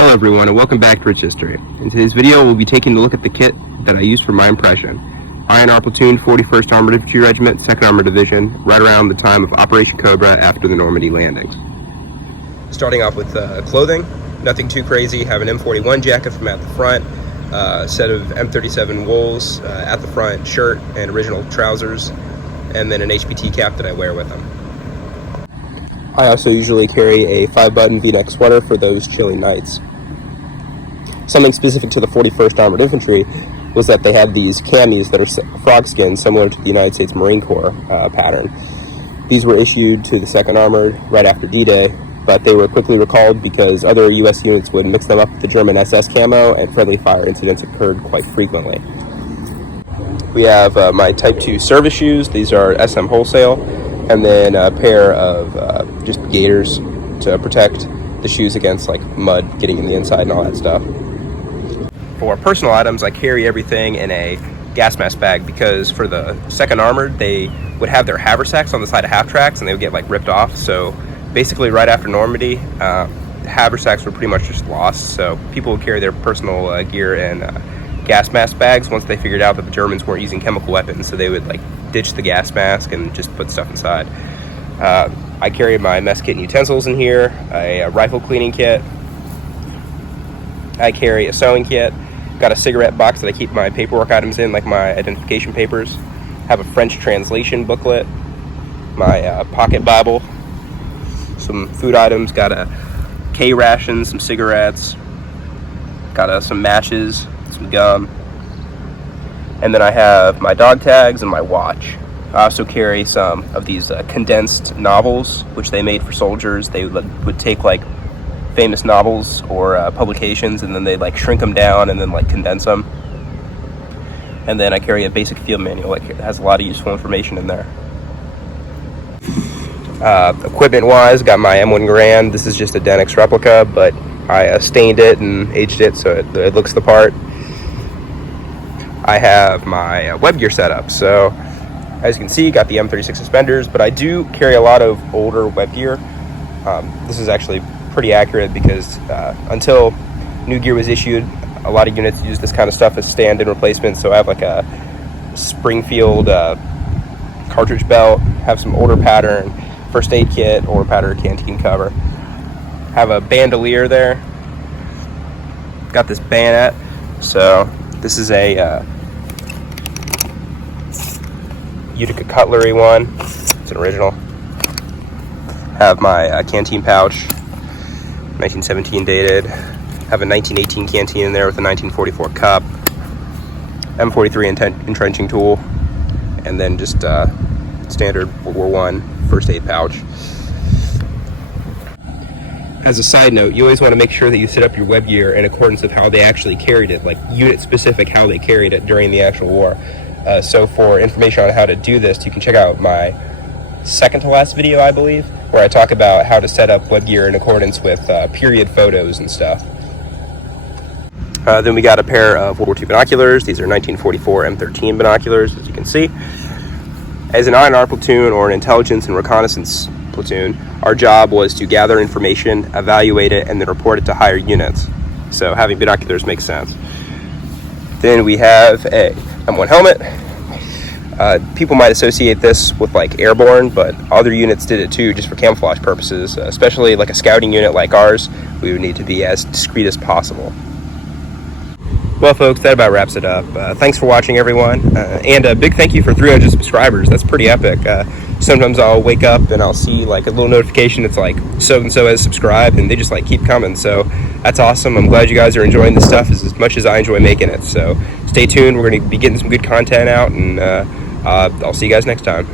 Hello everyone and welcome back to Rich History. In today's video we'll be taking a look at the kit that I used for my impression. INR Platoon, 41st Armored Infantry Regiment, 2nd Armored Division, right around the time of Operation Cobra after the Normandy landings. Starting off with clothing, nothing too crazy. Have an M41 jacket from at the front, a set of M37 wools at the front, shirt and original trousers, and then an HPT cap that I wear with them. I also usually carry a 5-button V-neck sweater for those chilly nights. Something specific to the 41st Armored Infantry was that they had these camis that are frog skin, similar to the United States Marine Corps pattern. These were issued to the 2nd Armored right after D-Day, but they were quickly recalled because other U.S. units would mix them up with the German SS camo, and friendly fire incidents occurred quite frequently. We have my Type 2 service shoes. These are SM Wholesale, and then a pair of just gaiters to protect the shoes against like mud getting in the inside and all that stuff. For personal items, I carry everything in a gas mask bag because for the 2nd Armored, they would have their haversacks on the side of half tracks and they would get like ripped off. So basically right after Normandy, haversacks were pretty much just lost. So people would carry their personal gear in gas mask bags once they figured out that the Germans weren't using chemical weapons. So they would like ditch the gas mask and just put stuff inside. I carry my mess kit and utensils in here, a rifle cleaning kit. I carry a sewing kit. Got a cigarette box that I keep my paperwork items in, like my identification papers. Have a French translation booklet, my pocket Bible, some food items, got a K ration, some cigarettes, got some matches, some gum, and then I have my dog tags and my watch. I also carry some of these condensed novels, which they made for soldiers. They would take like famous novels or publications, and then they like shrink them down and then like condense them. And then I carry a basic field manual. It has a lot of useful information in there. Equipment wise, got my M1 Garand. This is just a Denix replica, but I stained it and aged it so it looks the part. I have my web gear set up. So as you can see, got the M36 suspenders, but I do carry a lot of older web gear. This is actually pretty accurate because until new gear was issued, a lot of units use this kind of stuff as stand-in replacement. So I have like a Springfield cartridge belt, have some older pattern first aid kit or pattern canteen cover, have a bandolier there, got this bayonet. So this is a Utica cutlery one, it's an original. Have my canteen pouch, 1917 dated. Have a 1918 canteen in there with a 1944 cup, M43 entrenching tool, and then just standard World War I first aid pouch. As a side note, you always want to make sure that you set up your web gear in accordance with how they actually carried it, like unit specific how they carried it during the actual war. So for information on how to do this, you can check out my second to last video, I believe, where I talk about how to set up web gear in accordance with period photos and stuff. Then we got a pair of World War II binoculars. These are 1944 M13 binoculars, as you can see. As an INR platoon or an intelligence and reconnaissance platoon, our job was to gather information, evaluate it, and then report it to higher units. So having binoculars makes sense. Then we have a M1 helmet. People might associate this with like airborne, but other units did it too, just for camouflage purposes. Especially like a scouting unit like ours, we would need to be as discreet as possible. Well folks, that about wraps it up. Thanks for watching everyone, and a big thank you for 300 subscribers. That's pretty epic. Sometimes I'll wake up and I'll see like a little notification that's like so and so has subscribed, and they just like keep coming. So that's awesome. I'm glad you guys are enjoying this stuff as much as I enjoy making it. So stay tuned, we're going to be getting some good content out, and I'll see you guys next time.